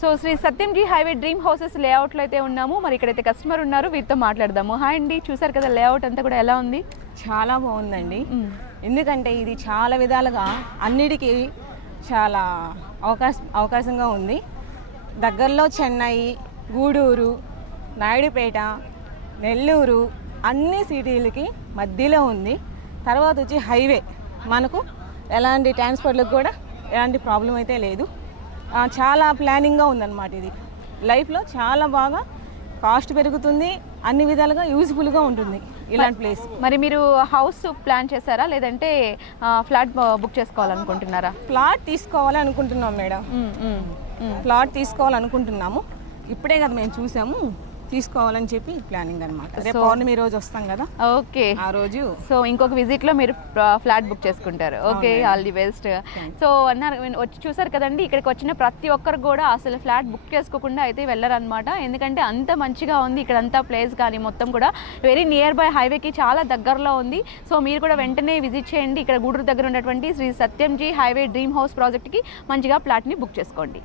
So Shri Satyamji highway dream houses లేఅవుట్లో అయితే ఉన్నాము. మరి ఇక్కడైతే కస్టమర్ ఉన్నారు, వీరితో మాట్లాడదాము. హాయ్ అండి, చూసారు కదా లేఅవుట్ అంతా కూడా ఎలా ఉంది? చాలా బాగుందండి. ఎందుకంటే ఇది చాలా విధాలుగా అన్నిటికీ చాలా అవకాశంగా ఉంది. దగ్గరలో చెన్నై, గూడూరు, నాయుడుపేట, నెల్లూరు అన్ని సిటీలకి మధ్యలో ఉంది. తర్వాత వచ్చి హైవే, మనకు ఎలాంటి ట్రాన్స్పోర్ట్లకు కూడా ఎలాంటి ప్రాబ్లం అయితే లేదు. చాలా ప్లానింగ్గా ఉందన్నమాట. ఇది లైఫ్లో చాలా బాగా కాస్ట్ పెరుగుతుంది, అన్ని విధాలుగా యూజ్ఫుల్గా ఉంటుంది ఇలాంటి ప్లేస్. మరి మీరు హౌస్ ప్లాన్ చేశారా లేదంటే ఫ్లాట్ బుక్ చేసుకోవాలనుకుంటున్నారా? ప్లాట్ తీసుకోవాలి అనుకుంటున్నాం మేడం. ప్లాట్ తీసుకోవాలనుకుంటున్నాము. ఇప్పుడే కదా మేము చూసాము, తీసుకోవాలని చెప్పి ప్లానింగ్ అనమాట. రేపు పౌర్ణమి రోజు వస్తాం కదా, ఓకే, ఆ రోజు. సో ఇంకొక విజిట్లో మీరు ఫ్లాట్ బుక్ చేసుకుంటారు. Okay, all the best. So అన్నారు, వచ్చి చూసారు కదండి, ఇక్కడికి వచ్చిన ప్రతి ఒక్కరు కూడా అసలు ఫ్లాట్ బుక్ చేసుకోకుండా అయితే వెళ్ళరనమాట. ఎందుకంటే అంత మంచిగా ఉంది ఇక్కడ, అంతా ప్లేస్ కానీ మొత్తం కూడా వెరీ నియర్ బై హైవేకి చాలా దగ్గరలో ఉంది. సో మీరు కూడా వెంటనే విజిట్ చేయండి. ఇక్కడ గూడూరు దగ్గర ఉన్నటువంటి Shri Satyamji highway dream house ప్రాజెక్ట్కి మంచిగా ఫ్లాట్ని బుక్ చేసుకోండి.